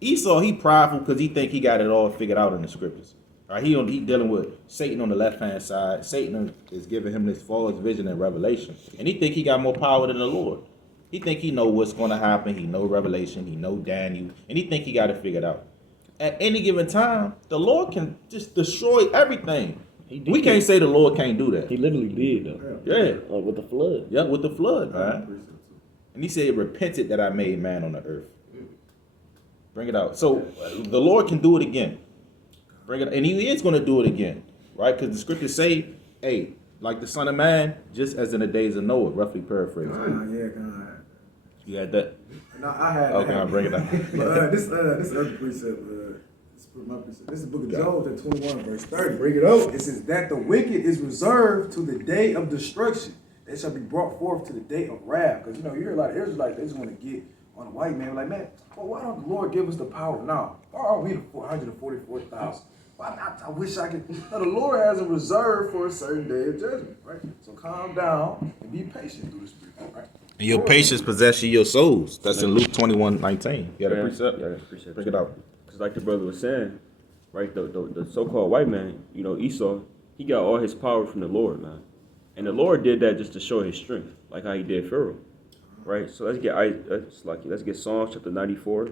Esau, he prideful because he think he got it all figured out in the scriptures. Right? He dealing with Satan on the left-hand side. Satan is giving him this false vision and revelation. And he think he got more power than the Lord. He think he know what's going to happen. He know Revelation. He know Daniel. And he think he got it figured out. At any given time, the Lord can just destroy everything. He did. We can't say the Lord can't do that. He literally did though. Yeah. With the flood. Yeah, with the flood, man. And he said, repented that I made man on the earth. Bring it out. So the Lord can do it again. Bring it, and he is going to do it again, right? Because the scriptures say, hey, like the Son of Man, just as in the days of Noah, roughly paraphrased. God. You had that? No, I had. Okay, I'll bring it out. But this other precept. My precept. This is the book of Job, chapter 21, verse 30. Bring it up. It says that the wicked is reserved to the day of destruction. They shall be brought forth to the day of wrath. Because you hear a lot of Israelites, they just want to get on the white man. Like, man, well, why don't the Lord give us the power now? Why are we the 444,000? I wish I could. No, the Lord has a reserve for a certain day of judgment, right? So calm down and be patient through the Spirit, right? And your patience possession your souls. That's in Luke 21:19. You got a precept? Yeah, I appreciate Bring it out. Because like the brother was saying, right, the so-called white man, you know, Esau, he got all his power from the Lord, man. And the Lord did that just to show his strength, like how he did Pharaoh, right? So let's get Psalms chapter 94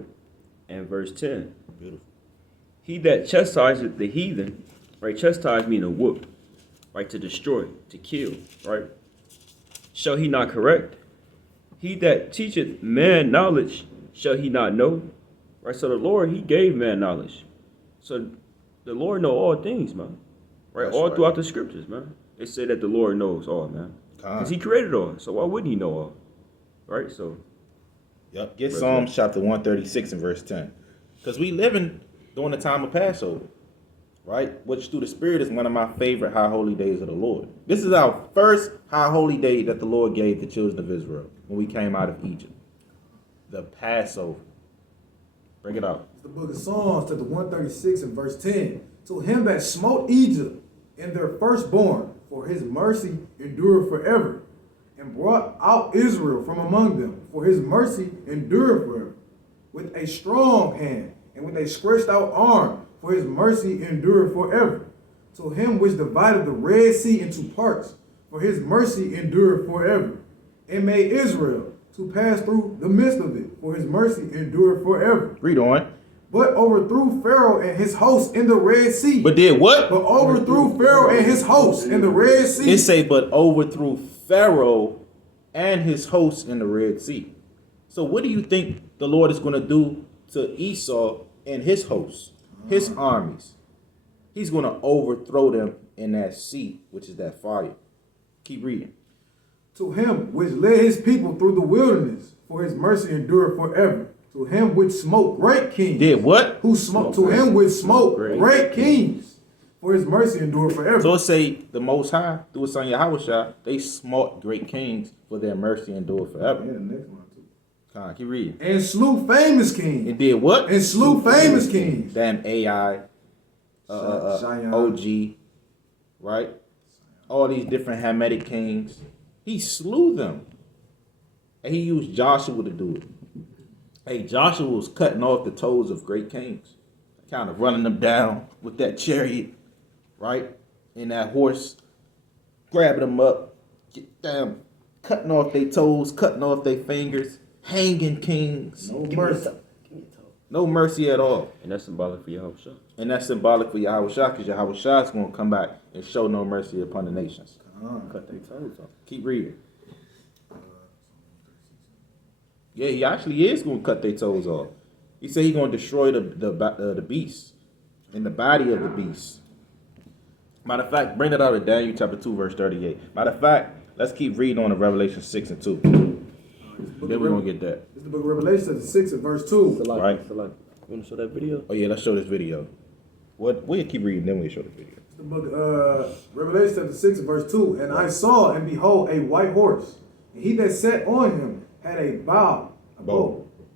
and verse 10. Beautiful. He that chastiseth the heathen, right? Chastise meaning whoop, right? To destroy, to kill, right? Shall he not correct? He that teacheth man knowledge, shall he not know? Right? So the Lord, he gave man knowledge. So the Lord know all things, man. Right? That's All right. throughout the scriptures, man. It say that the Lord knows all, man. Because he created all. So why wouldn't he know all? Right? So Yep. Get Psalms chapter 136 and verse 10. Because we living during the time of Passover, right? Which through the Spirit is one of my favorite high holy days of the Lord. This is our first high holy day that the Lord gave the children of Israel when we came out of Egypt. The Passover. Bring it out. It's the book of Psalms, chapter 136 and verse 10. To him that smote Egypt in their firstborn, for his mercy endureth forever, and brought out Israel from among them, for his mercy endureth forever, with a strong hand and with a stretched out arm, for his mercy endureth forever. To him which divided the Red Sea into parts, for his mercy endureth forever, and made Israel to pass through the midst of it, for his mercy endureth forever. Read on. But overthrew Pharaoh and his host in the Red Sea. But did what? But overthrew Pharaoh and his host in the Red Sea. It say, but overthrew Pharaoh and his hosts in the Red Sea. So what do you think the Lord is going to do to Esau and his hosts, his armies? He's going to overthrow them in that sea, which is that fire. Keep reading. To him which led his people through the wilderness, for his mercy endureth forever. To him which smote great kings. Did what? Who smote? To him which smote great kings, for his mercy endureth forever. So it say the Most High, through his son Yahushua, they smote great kings for their mercy endure forever. Yeah, the next one too. Come on, keep reading. And slew famous kings. It did what? And slew famous kings. Damn AI, Cheyenne. OG, right? All these different Hamitic kings. He slew them. And he used Joshua to do it. Hey, Joshua was cutting off the toes of great kings, kind of running them down with that chariot, right? And that horse, grabbing them up, get them, cutting off their toes, cutting off their fingers, hanging kings. No mercy. No mercy at all. and that's symbolic for Yahushua. And that's symbolic for Yahushua, because Yahushua is going to come back and show no mercy upon the nations. Cut their toes off. Keep reading. Yeah, he actually is going to cut their toes off. He said he's going to destroy the beast and the body of the beast. Matter of fact, bring it out of Daniel chapter 2, verse 38. Matter of fact, let's keep reading on in Revelation 6 and 2. Then we're going to get that. This is the book of Revelation, chapter 6 and verse 2. Right. You want to show that video? Oh, yeah, let's show this video. We'll keep reading, then we'll show the video. The book of Revelation chapter 6 and verse 2. And I saw, and behold, a white horse. And he that sat on him had a bow,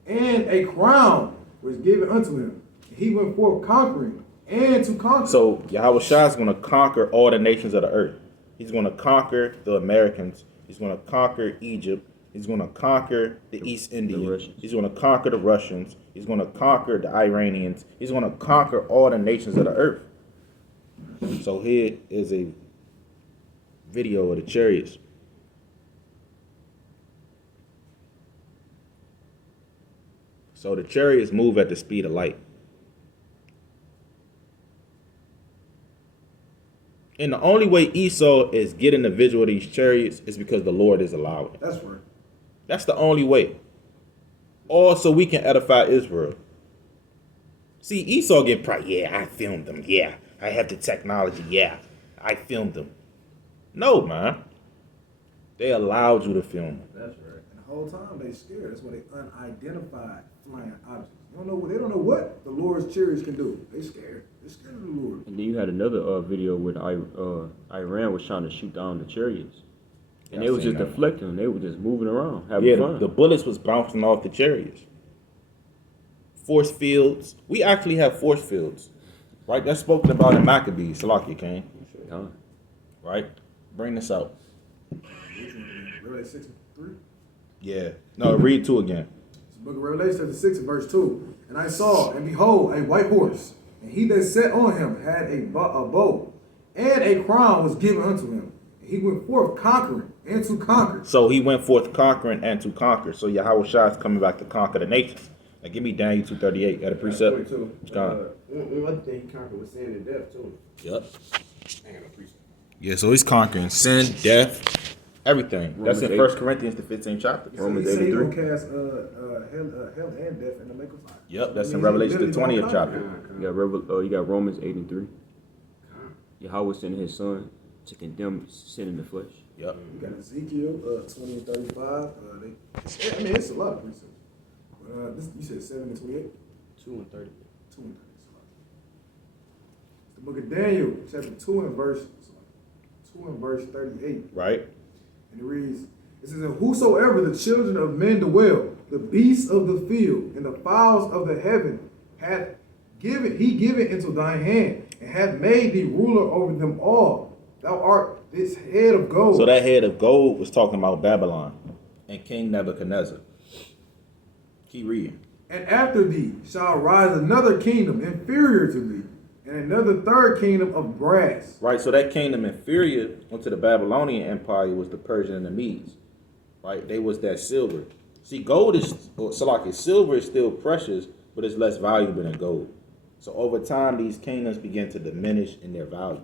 and a crown was given unto him. And he went forth conquering and to conquer. So Yahushua is going to conquer all the nations of the earth. He's going to conquer the Americans. He's going to conquer Egypt. He's going to conquer the East Indians. He's going to conquer the Russians. He's going to conquer the Iranians. He's going to conquer all the nations of the earth. So here is a video of the chariots. So the chariots move at the speed of light. And the only way Esau is getting the visual of these chariots is because the Lord is allowing it. That's right. That's the only way. Also, we can edify Israel. See, Esau get pride. Yeah, I filmed them. Yeah, I have the technology. Yeah, I filmed them. No, man. They allowed you to film them. That's right. And the whole time they scared. That's why they unidentified flying objects. They don't know what the Lord's chariots can do. They scared. They're scared of the Lord. And then you had another video where Iran was trying to shoot down the chariots. And Yeah, they I've was seen just that. deflecting. They were just moving around, having Yeah, fun. the bullets was bouncing off the chariots. Force fields. We actually have force fields Right? That's spoken about in Maccabees. Salakia, King. Con. Right? Bring this out. Revelation 6 and 3. Yeah. No, read 2 again. It's the book of Revelation chapter 6 and verse 2. And I saw, and behold, a white horse, and he that sat on him had a bow, and a crown was given unto him. And he went forth conquering and to conquer. So he went forth conquering and to conquer. So Yahweh Shai is coming back to conquer the nations. Now give me Daniel 2:38. Got a precept? 22. It's gone. One other thing he conquered was sin and death too. Yep. I got a precept. Yeah, so he's conquering sin, death, everything. Romans That's in 8. 1 Corinthians, the 15th chapter. Romans he said he 83. gonna cast hell and death in the lake of fire. Yep, that's I in mean, Revelation, the he literally 20th gonna chapter. conquer. You got Romans 8 and 3. Yahweh sent his son to condemn sin in the flesh. Yep. You got Ezekiel 20 and 35. I mean, it's a lot of precepts. But this, you said 7 and 28? 2 and 30. 2 and 30. It's the book of Daniel, chapter 2 and verse 38. Right? And it reads, it says, and whosoever the children of men dwell, the beasts of the field, and the fowls of the heaven, hath given into thine hand, and hath made thee ruler over them all. Thou art this head of gold. So that head of gold was talking about Babylon and King Nebuchadnezzar. Keep reading. And after thee shall rise another kingdom inferior to thee, and another third kingdom of brass. Right, so that kingdom inferior unto the Babylonian Empire was the Persian and the Medes. Right, they was that silver. See, gold is, silver is still precious, but it's less valuable than gold. So over time, these kingdoms begin to diminish in their value.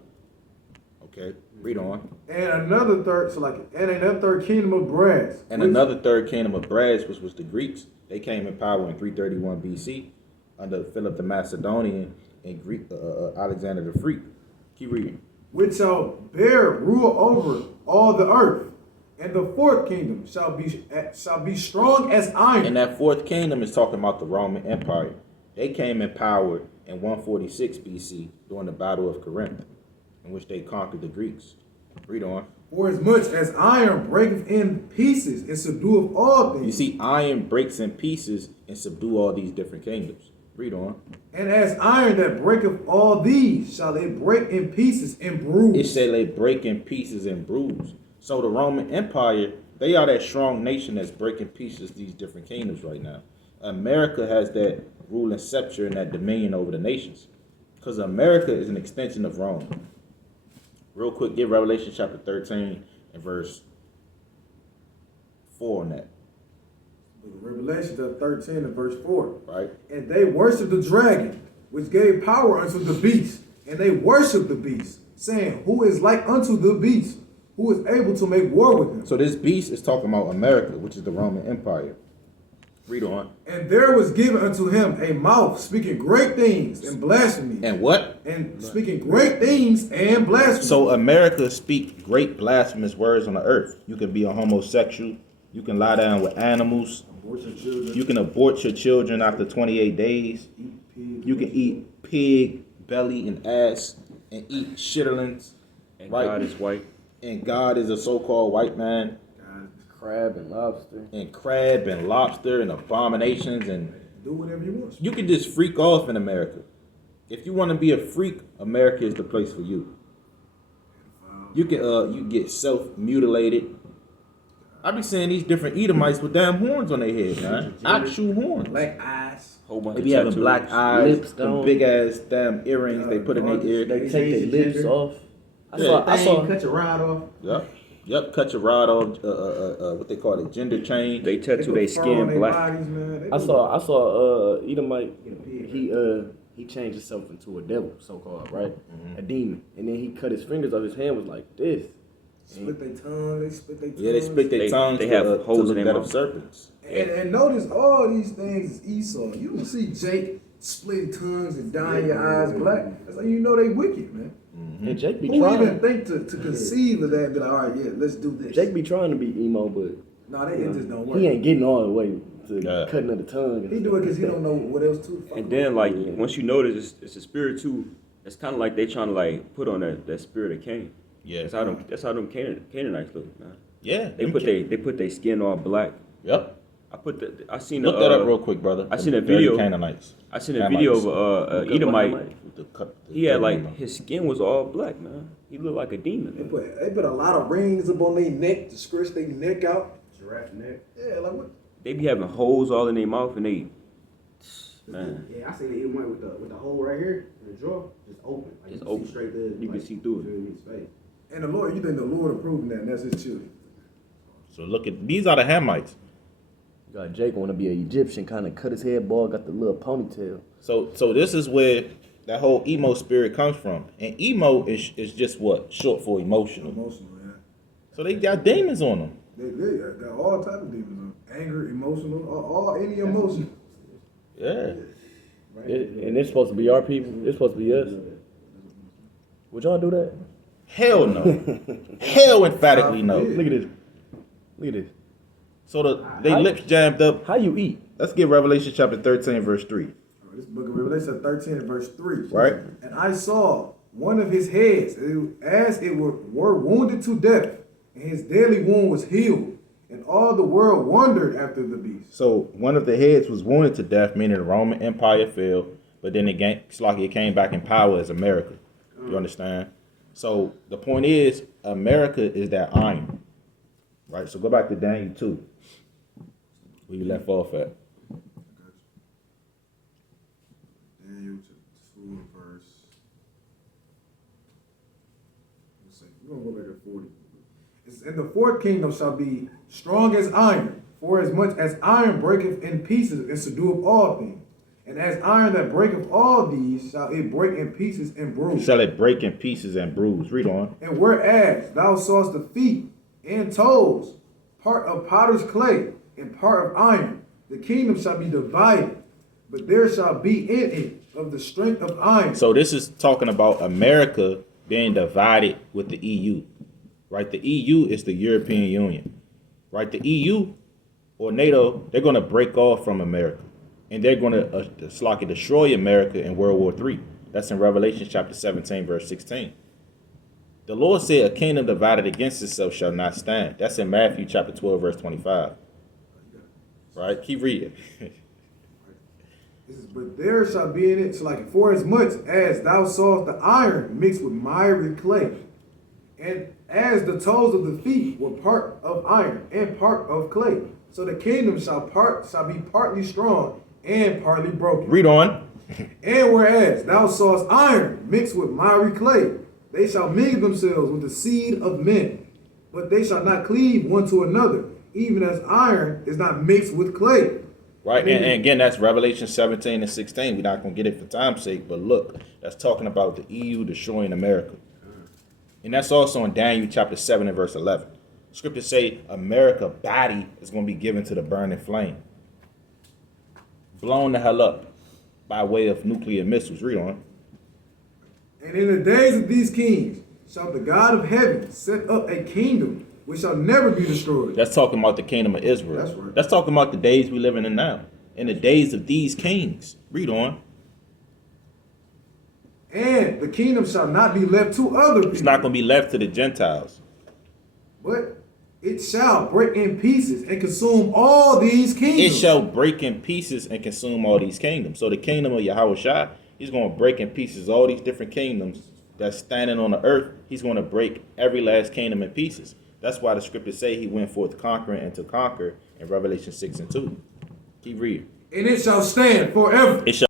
Okay, read on. And another third kingdom of brass. And another third kingdom of brass, which was the Greeks. They came in power in 331 BC under Philip the Macedonian and Greek Alexander the Free. Keep reading. Which shall rule over all the earth. And the fourth kingdom shall be strong as iron. And that fourth kingdom is talking about the Roman Empire. They came in power in 146 BC during the Battle of Corinth, in which they conquered the Greeks. Read on. For as much as iron breaketh in pieces and subdueth all things. You see, iron breaks in pieces and subdue all these different kingdoms. Read on. And as iron that breaketh all these, shall they break in pieces and bruise. It said they break in pieces and bruise. So the Roman Empire, they are that strong nation that's breaking pieces these different kingdoms right now. America has that ruling scepter and that dominion over the nations. Because America is an extension of Rome. Real quick, get Revelation chapter 13 and verse 4 on that. Revelation chapter 13 and verse 4. Right? And they worshiped the dragon, which gave power unto the beast. And they worshiped the beast, saying, who is like unto the beast, who is able to make war with him. So this beast is talking about America, which is the Roman Empire. Read on. And there was given unto him a mouth speaking great things and blasphemy. And what? And speaking great things and blasphemy. So America speak great blasphemous words on the earth. You can be a homosexual. You can lie down with animals. Abort your children. You can abort your children after 28 days. Eat pig. You can eat pig, belly, and ass, and eat shitterlings. And Right. God is white. And God is a so-called white man. Crab and lobster. And crab and lobster and abominations. And Do whatever you want. you can just freak off in America. If you want to be a freak, America is the place for you. You can get self-mutilated. I be seeing these different Edomites with damn horns on their head, man. Actual horns. Black eyes. Whole bunch They of be having tattoos. black eyes, Lips them down. big ass damn earrings they put in their ear. They take their lips off. I Yeah. saw. Cut your rod off. Yep, cut your rod off, what they call it, gender change. They tattoo put their fur on skin their black. bodies, man. They I do- saw Edomite. He changed himself into a devil, so called, right? A demon, and then he cut his fingers off. His hand was like this. Split their tongue. They split their tongues. Yeah, they split their They- tongues they to, have holes to in look their that of mouth. serpents. And notice all these things is Esau. You don't see Jake splitting tongues and dyeing your eyes black. That's how you know they wicked, man. And Jake be Who trying. even think to conceive of that and be like, all right, yeah, let's do this. Jake be trying to be emo, but it just don't work. he ain't getting all the way to Yeah. cutting of the tongue. and He do it because he don't know what else to. And then like once you notice it's a spirit too, it's kind of like they trying to like put on that spirit of Cain. Yeah. That's how them Canaanites look, man. Yeah. They put their skin all black. Yep. I seen Look that up real quick, brother. I seen a The dirty video. Canaanites. I seen a video of Hamites. Edomite. The He had like his skin was all black, man. He looked like a demon. They Man. they put a lot of rings up on their neck to scratch their neck out. Giraffe neck. Yeah, like what? They be having holes all in their mouth, and they, man, Yeah, I seen it one with the hole right here in the jaw, just open. Like It's you can open. See straight there. You can see through it. His face. And the Lord, you think the Lord approving that, and that's his children. So look at these are the Hamites. You got Jake want to be an Egyptian, kind of cut his head bald, got the little ponytail. So this is where that whole emo spirit comes from. And emo is just what? Short for emotional. Emotional, yeah. So they got demons on them. They got all type of demons. Anger, emotional, all any emotion. Yeah. And it's supposed to be our people. It's supposed to be us. Would y'all do that? Hell no. Hell emphatically no. Look at this. Look at this. So they lips jammed up. How you eat? Let's get Revelation chapter 13, verse 3. This book of Revelation 13 and verse 3. Right. And I saw one of his heads as it were wounded to death, and his deadly wound was healed, and all the world wondered after the beast. So one of the heads was wounded to death, meaning the Roman Empire fell, but then again, it's like it came back in power as America. You understand? So the point is, America is that iron. Right? So go back to Daniel 2. Where you left off at. Daniel 2 and verse. Let's see. We're going to go back to 40. It's, and the fourth kingdom shall be strong as iron, for as much as iron breaketh in pieces and subdueth all things. And as iron that breaketh all these, shall it break in pieces and bruise. Shall it break in pieces and bruise? Read on. And whereas thou sawest the feet and toes, part of potter's clay and part of iron, the kingdom shall be divided, but there shall be in it of the strength of iron. So this is talking about America being divided with the EU. Right? The EU is the European Union. Right? The EU or NATO, they're going to break off from America. And they're going to destroy America in World War III. That's in Revelation chapter 17, verse 16. The Lord said, a kingdom divided against itself shall not stand. That's in Matthew chapter 12, verse 25. Right? Keep reading. This is, but there shall be in it, so like, for as much as thou sawest the iron mixed with miry clay, and as the toes of the feet were part of iron and part of clay, so the kingdom shall be partly strong and partly broken. Read on. And whereas thou sawest iron mixed with miry clay, they shall mingle themselves with the seed of men, but they shall not cleave one to another, even as iron is not mixed with clay. Right, and again, that's Revelation 17 and 16. We're not going to get it for time's sake, but look, that's talking about the EU destroying America. And that's also in Daniel chapter 7 and verse 11. Scriptures say America body is going to be given to the burning flame. Blown the hell up by way of nuclear missiles. Read on. And in the days of these kings shall the God of heaven set up a kingdom which shall never be destroyed. That's talking about the kingdom of Israel. That's right. That's talking about the days we living in now. In the days of these kings. Read on. And the kingdom shall not be left to other people. It's not going to be left to the Gentiles. But it shall break in pieces and consume all these kingdoms. It shall break in pieces and consume all these kingdoms. So the kingdom of Yahushua, he's going to break in pieces all these different kingdoms that's standing on the earth. He's going to break every last kingdom in pieces. That's why the scriptures say he went forth conquering and to conquer in Revelation 6 and 2. Keep reading. And it shall stand forever. It shall